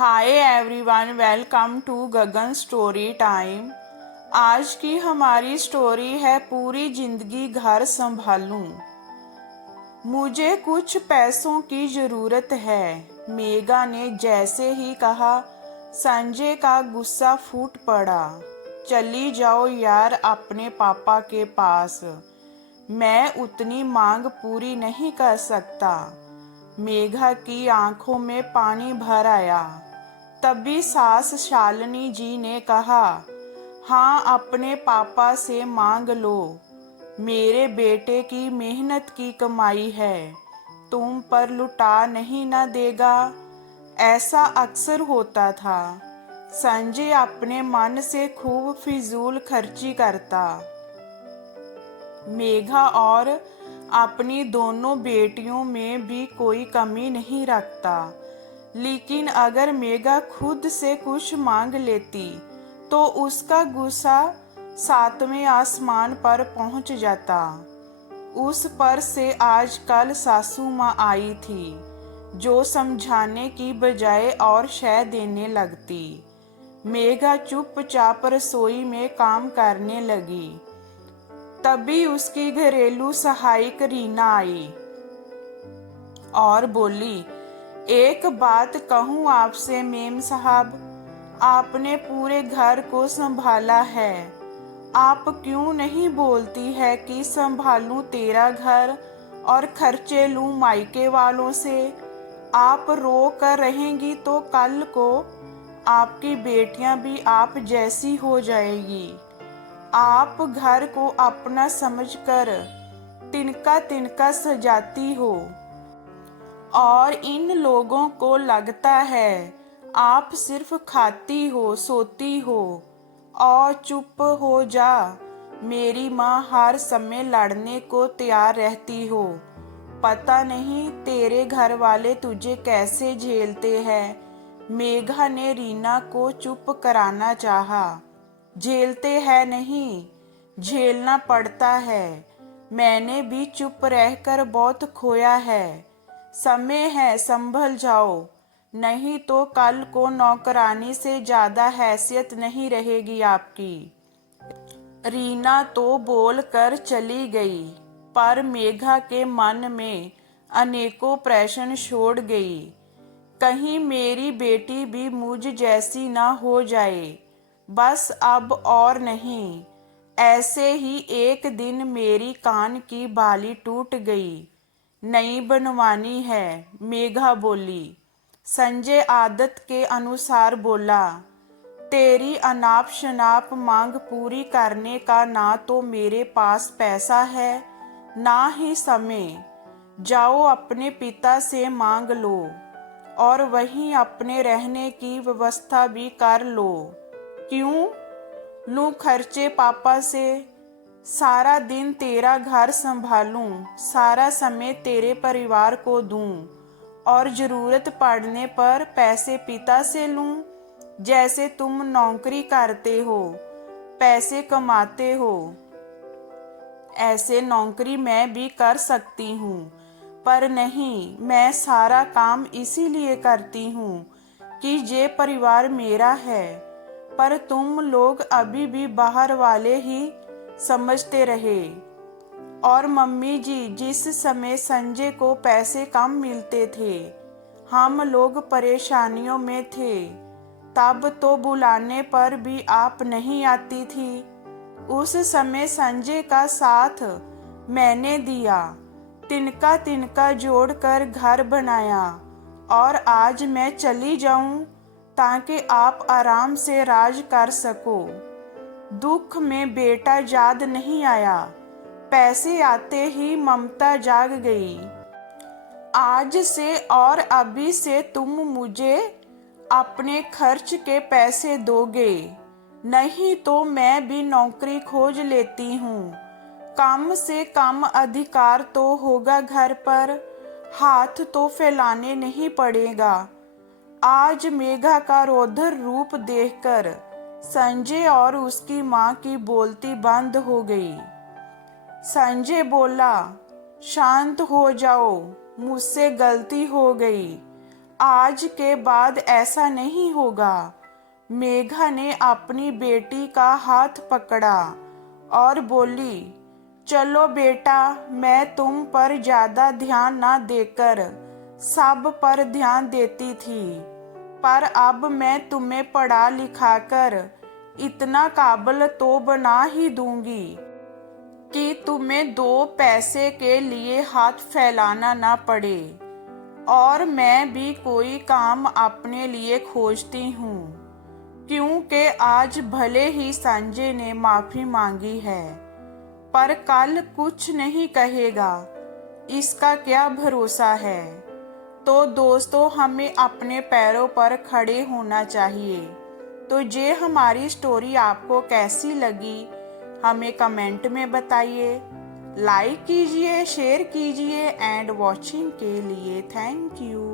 Hi everyone, welcome to Gagan story time. आज की हमारी स्टोरी है पूरी जिंदगी घर संभालूं। मुझे कुछ पैसों की ज़रूरत है। मेघा ने जैसे ही कहा, संजय का गुस्सा फूट पड़ा। चली जाओ यार अपने पापा के पास, मैं उतनी मांग पूरी नहीं कर सकता। मेघा की आंखों में पानी भर आया। तभी सास शालिनी जी ने कहा, हाँ अपने पापा से मांग लो, मेरे बेटे की मेहनत की कमाई है, तुम पर लुटा नहीं न देगा। ऐसा अक्सर होता था। संजय अपने मन से खूब फिजूल खर्ची करता। मेघा और अपनी दोनों बेटियों में भी कोई कमी नहीं रखता, लेकिन अगर मेघा खुद से कुछ मांग लेती तो उसका गुस्सा सातवें आसमान पर पहुंच जाता। उस पर से आजकल सासू माँ आई थी, जो समझाने की बजाय और शय देने लगती। मेघा चुपचाप रसोई में काम करने लगी। तभी उसकी घरेलू सहायक रीना आई और बोली, एक बात कहूँ आपसे मेम साहब, आपने पूरे घर को संभाला है, आप क्यों नहीं बोलती है कि संभालूं तेरा घर और खर्चे लूं मायके वालों से। आप रो कर रहेंगी तो कल को आपकी बेटियां भी आप जैसी हो जाएगी। आप घर को अपना समझकर तिनका तिनका सजाती हो और इन लोगों को लगता है आप सिर्फ खाती हो सोती हो। और चुप हो जा, मेरी माँ हर समय लड़ने को तैयार रहती हो। पता नहीं तेरे घर वाले तुझे कैसे झेलते हैं। मेघा ने रीना को चुप कराना चाहा। झेलते हैं नहीं, झेलना पड़ता है। मैंने भी चुप रहकर बहुत खोया है। समय है, संभल जाओ, नहीं तो कल को नौकरानी से ज्यादा हैसियत नहीं रहेगी आपकी। रीना तो बोलकर चली गई, पर मेघा के मन में अनेकों प्रश्न छोड़ गई। कहीं मेरी बेटी भी मुझ जैसी ना हो जाए। बस अब और नहीं। ऐसे ही एक दिन मेरी कान की बाली टूट गई, नई बनवानी है, मेघा बोली। संजय आदत के अनुसार बोला, तेरी अनाप शनाप मांग पूरी करने का ना तो मेरे पास पैसा है, ना ही समय। जाओ अपने पिता से मांग लो और वहीं अपने रहने की व्यवस्था भी कर लो। क्यों लूं खर्चे पापा से? सारा दिन तेरा घर संभालूं, सारा समय तेरे परिवार को दूं और जरूरत पड़ने पर पैसे पिता से लूं। जैसे तुम नौकरी करते हो, पैसे कमाते हो, ऐसे नौकरी मैं भी कर सकती हूँ। पर नहीं, मैं सारा काम इसीलिए करती हूँ कि ये परिवार मेरा है। पर तुम लोग अभी भी बाहर वाले ही समझते रहे। और मम्मी जी, जिस समय संजय को पैसे कम मिलते थे, हम लोग परेशानियों में थे, तब तो बुलाने पर भी आप नहीं आती थी। उस समय संजय का साथ मैंने दिया, तिनका तिनका जोड़कर घर बनाया। और आज मैं चली जाऊं ताकि आप आराम से राज कर सको। दुख में बेटा याद नहीं आया, पैसे आते ही ममता जाग गई। आज से और अभी से तुम मुझे अपने खर्च के पैसे दोगे, नहीं तो मैं भी नौकरी खोज लेती हूँ। कम से कम अधिकार तो होगा घर पर, हाथ तो फैलाने नहीं पड़ेगा। आज मेघा का रौद्र रूप देखकर संजय और उसकी माँ की बोलती बंद हो गई। संजय बोला, शांत हो जाओ, मुझसे गलती हो गई। आज के बाद ऐसा नहीं होगा। मेघा ने अपनी बेटी का हाथ पकड़ा और बोली, चलो बेटा, मैं तुम पर ज्यादा ध्यान ना देकर सब पर ध्यान देती थी, पर अब मैं तुम्हें पढ़ा लिखा कर इतना काबिल तो बना ही दूंगी कि तुम्हें दो पैसे के लिए हाथ फैलाना ना पड़े। और मैं भी कोई काम अपने लिए खोजती हूँ, क्योंकि आज भले ही संजय ने माफी मांगी है, पर कल कुछ नहीं कहेगा, इसका क्या भरोसा है। तो दोस्तों, हमें अपने पैरों पर खड़े होना चाहिए। तो ये हमारी स्टोरी आपको कैसी लगी, हमें कमेंट में बताइए। लाइक कीजिए, शेयर कीजिए एंड वॉचिंग के लिए थैंक यू।